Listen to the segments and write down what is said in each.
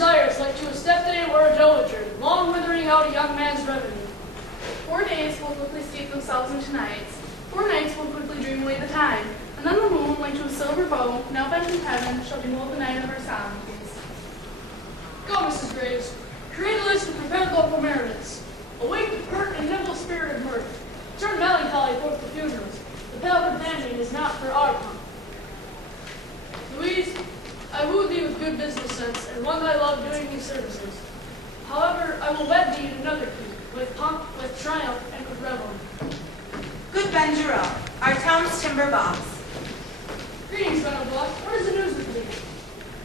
desires like to a step-day or a dowager, long withering out a young man's revenue. 4 days will quickly steep themselves into nights. 4 nights will quickly dream away the time. And then the moon, like to a silver bow, now bent from heaven, shall bemold the night of her solemnities. Go, Mrs. Graves. Create a list of prepared local merriments. Awake the pert and nimble spirit of mirth. Turn melancholy forth to funerals. The pale companion is not for our pomp. Louise, I woo thee with good business sense, and one thy love doing thee services. However, I will wed thee in another key, with pomp, with triumph, and with revelry. Good Ben Jerome, our town's timber boss. Greetings, Colonel Block. What is the news with thee?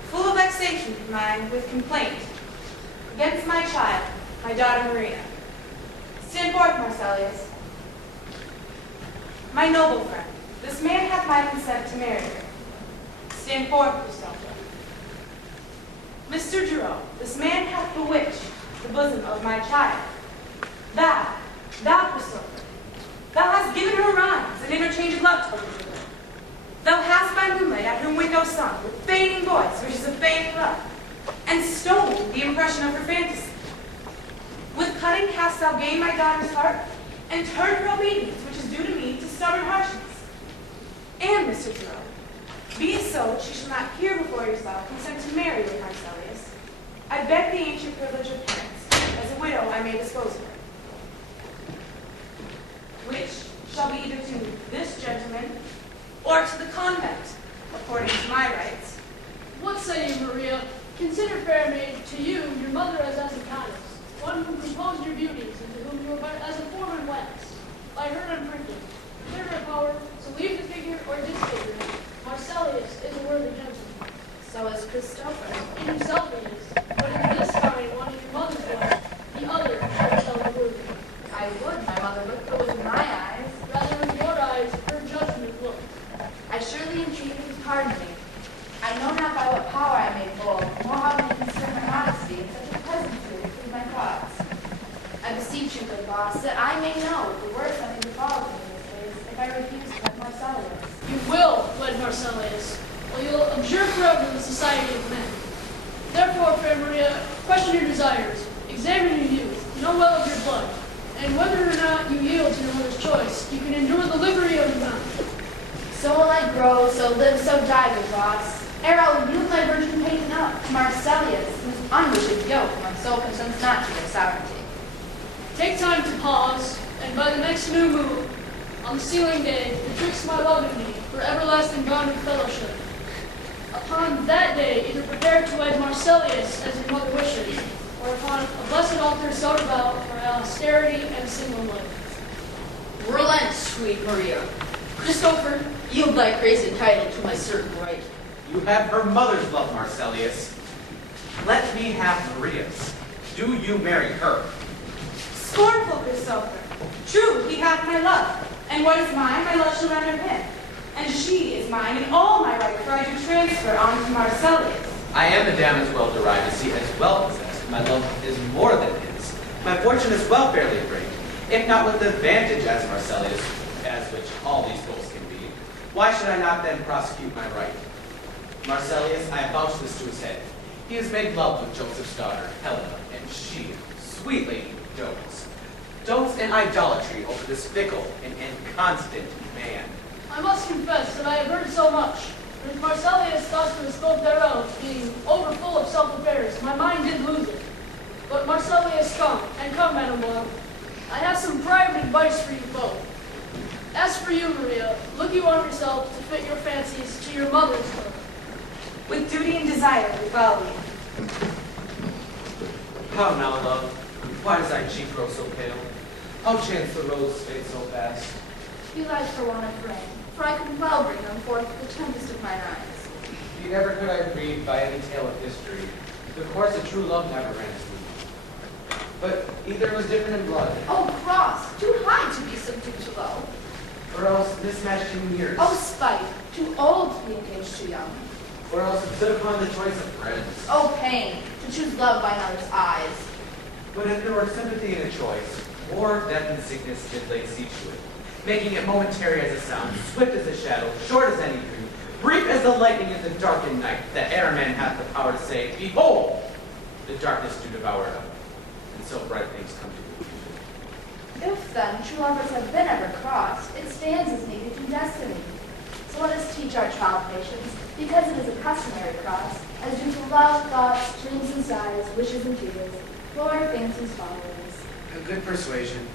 Full of vexation, mine, with complaint against my child, my daughter Maria. Stand forth, Marcellius. My noble friend, this man hath my consent to marry her. Stand forth, Christopher. Mr. Jerome, this man hath bewitched the bosom of my child. Thou, Christopher, thou hast given her rhymes and interchanged love tokens with her. Thou hast by moonlight at her window sung with fading voice, which is a fading love, and stolen the impression of her fantasy. With cunning hast thou gained my daughter's heart, and turned her obedience, which is due to me, to stubborn harshness. And, Mr. Jerome, be it so that she shall not here before yourself consent to marry with Marcellius, I beg the ancient privilege of parents, as a widow I may dispose of her, which shall be either to this gentleman or to the convent, according to my rights. What say you, Maria? Consider, fair maid, to you, your mother as a goddess, one who composed your beauties, and to whom you were but as a form in wax, by her unprinted. Clear her power, so leave the figure or disfigure it. Marcellius is a worthy gentleman. So is Christopher. In himself he is, but in this kind one is your mother's wife, the other shall tell the word. I would my mother looked, but with my eyes. Rather in your eyes, her judgment look. I surely entreat you to pardon me. I know not by what power I made bold, nor how to consider my modesty in such a pleasantry to please my thoughts. I beseech you, good boss, that I may know the worst that may befall me in this case if I refuse to let Marcellius. You will wed Marcellius, or you'll abjure forever the society of men. Therefore, fair Maria, question your desires, examine your youth, know well of your blood, and whether or not you yield to your mother's choice, you can endure the livery of the mountain. So will I grow, so live, so die, good boss. Ere I'll yield my virgin patent up to Marcellius, whose unwished yoke my soul consents not to their sovereignty. Take time to pause, and by the next new moon, on the sealing day, betwixt my love and me, for everlasting bond of fellowship. Upon that day, either prepare to wed Marcellius as your mother wishes, or upon a blessed altar so devout for austerity and single life. Relent, sweet Maria. Christopher, yield thy grace and title to my certain right. You have her mother's love, Marcellius. Let me have Maria's. Do you marry her? Scornful Christopher, true, he hath my love, and what is mine, my love shall render him. And she is mine, and all my right, for I do transfer on to Marcellius. I am the dam as well derived as he as well possessed. My love is more than his. My fortune is well fairly great, if not with advantage as Marcellius, as which all these goals can be. Why should I not then prosecute my right? Marcellius, I vouch this to his head. He has made love with Joseph's daughter, Helena, and she, sweet lady, dotes in idolatry over this fickle and inconstant man. I must confess that I have heard so much. When Marcellius thought to spoke thereof, being overfull of self-affairs, my mind did lose it. But Marcellius come, and come, Madam Blanc. I have some private advice for you both. As for you, Maria, look you on yourself to fit your fancies to your mother's will. With duty and desire we follow you. How now, love? Why does thy cheek grow so pale? How chance the rose fade so fast? Be like for want of rain, for I could well bring them forth the tempest of mine eyes. Never could I read by any tale of history the course of true love never ran smooth. But either it was different in blood, Oh, cross, too high to be subdued to low. or else mismatched in years, Oh, spite, too old to be engaged too young. or else it stood upon the choice of friends. Oh, pain, to choose love by another's eyes. But if there were sympathy in a choice, war, death, and sickness did lay siege to it, making it momentary as a sound, swift as a shadow, short as any dream, brief as the lightning in the darkened night, that ere man hath the power to say, Behold, the darkness do devour them, and so bright things come to confusion. If, then, true lovers have been ever crossed, it stands as needed in destiny. So let us teach our child patience, because it is a customary cross, as due to love, thoughts, dreams and sighs, wishes and fears, glory, fancies, follies. A good persuasion.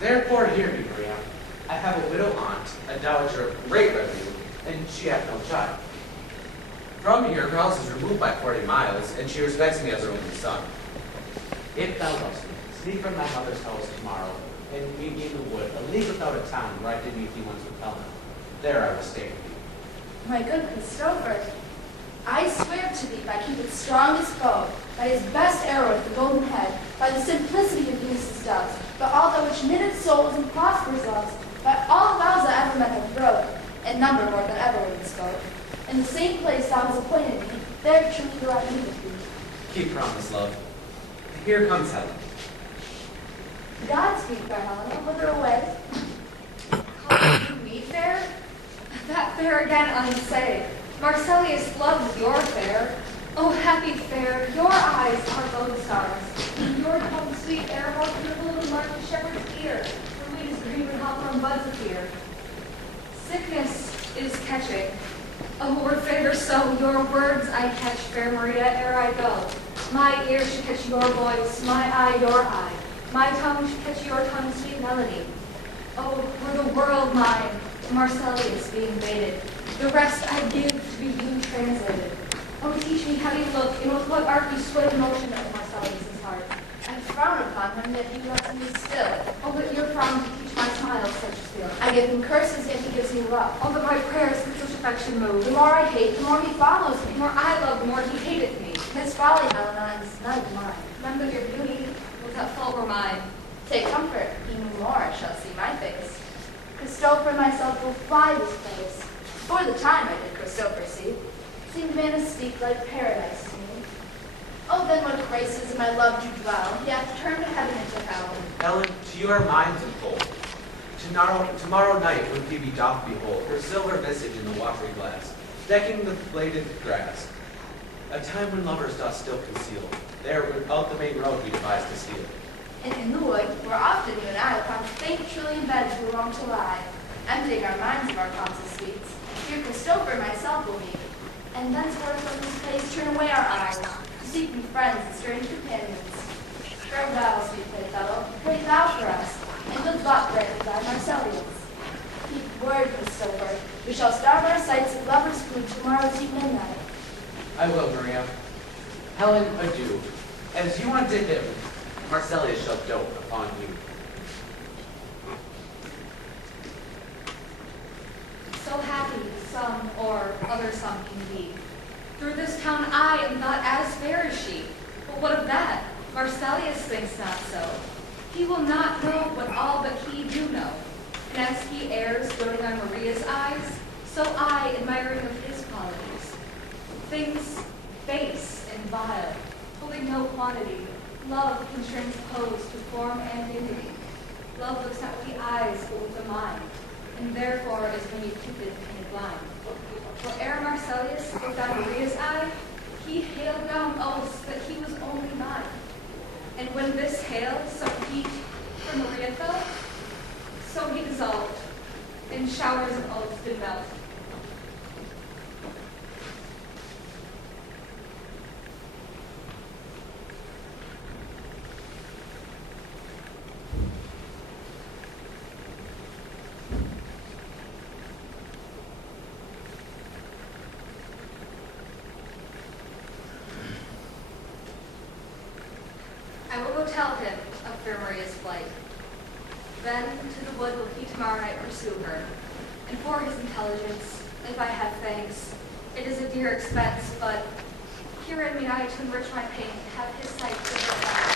Therefore, hear me, Maria. I have a widow aunt, a dowager of great revenue, and she hath no child. From here, her house is removed by 40 miles, and she respects me as her only son. If thou lovest me, sneak from thy mother's house tomorrow, and meet me in the wood, a league without a town, where I did meet thee once with Helen. There I will stay with thee. My good Christopher, I swear to thee by Cupid's strongest bow, by his best arrow with the golden head, by the simplicity of Venus' doves, by all that which knitted souls and prospers loves, by all vows that ever men have broke, and number more than ever women spoke. In the same place thou hast appointed me, there truly do I meet with thee. Keep promise, love. Here comes Helen. Godspeed, fair Helena, whither away? How did you meet there? That fair again unsay. Marsilius loves your fair. Oh, happy fair, your eyes are both stars. Your tongue sweet air more beautiful than mark the shepherd's ear. Your wings green with hawthorn buds appear. Sickness is catching. Oh, were favor so, your words I catch, fair Maria, ere I go. My ear should catch your voice, my eye your eye. My tongue should catch your tongue's sweet melody. Oh, were the world mine, Marsilius being baited. The rest I give to be you translated. Oh, teach me how you look, and with what art you sway the motion of Marsilius' heart. I frown upon him, yet he lets me still. Oh, but your frown to teach my smiles such skill. I give him curses, yet he gives me love. Oh, but my prayers with such affection move. The more I hate, the more he follows The me. more I love, the more he hateth me. His folly, Helena, is none of mine. None but your beauty, was that fault were mine. Take comfort, even more I shall see my face. Christopher and myself will fly this place. For the time I did Christopher see, seemed Manistique like paradise to me. Oh, then what graces in my love do dwell, he hath turned heaven into hell. Helen, to your minds unfold. Tomorrow night, when Phoebe doth behold her silver visage in the watery glass, decking the bladed grass, a time when lovers doth still conceal, there without the main road we devise to steal. And in the wood, where often you and I upon faint trillion beds we long to lie, emptying our minds of our counsel sweets, here Christopher and myself will meet, and thenceforth from this place turn away our eyes, to seek new friends and strange companions. Farewell, sweet playfellow, pray thou for us, and good luck grant to thy Marsilius. Keep word, Christopher, we shall starve our sights of lovers' food tomorrow's deep midnight. I will, Maria. Helen, adieu. As you unto him, Marsilius shall dote upon you. So happy some or other some can be. Through this town I am not as fair as she. But what of that? Marsilius thinks not so. He will not know what all but he do know. And as he errs, doting on Maria's eyes, so I, admiring of his qualities. Things base and vile, holding no quantity, love can transpose to form and dignity. Love looks not with the eyes, but with the mind, and therefore is beneath Cupid painted blind. For ere Marsilius looked on Maria's eye, he hailed down oaths that he was only mine. And when this hail so heat from Maria fell, so he dissolved, and showers of oaths did melt. I will go tell him of fair Maria's flight. Then to the wood will he tomorrow night pursue her. And for his intelligence, if I have thanks, it is a dear expense, but herein may I to enrich my pain, have his sight to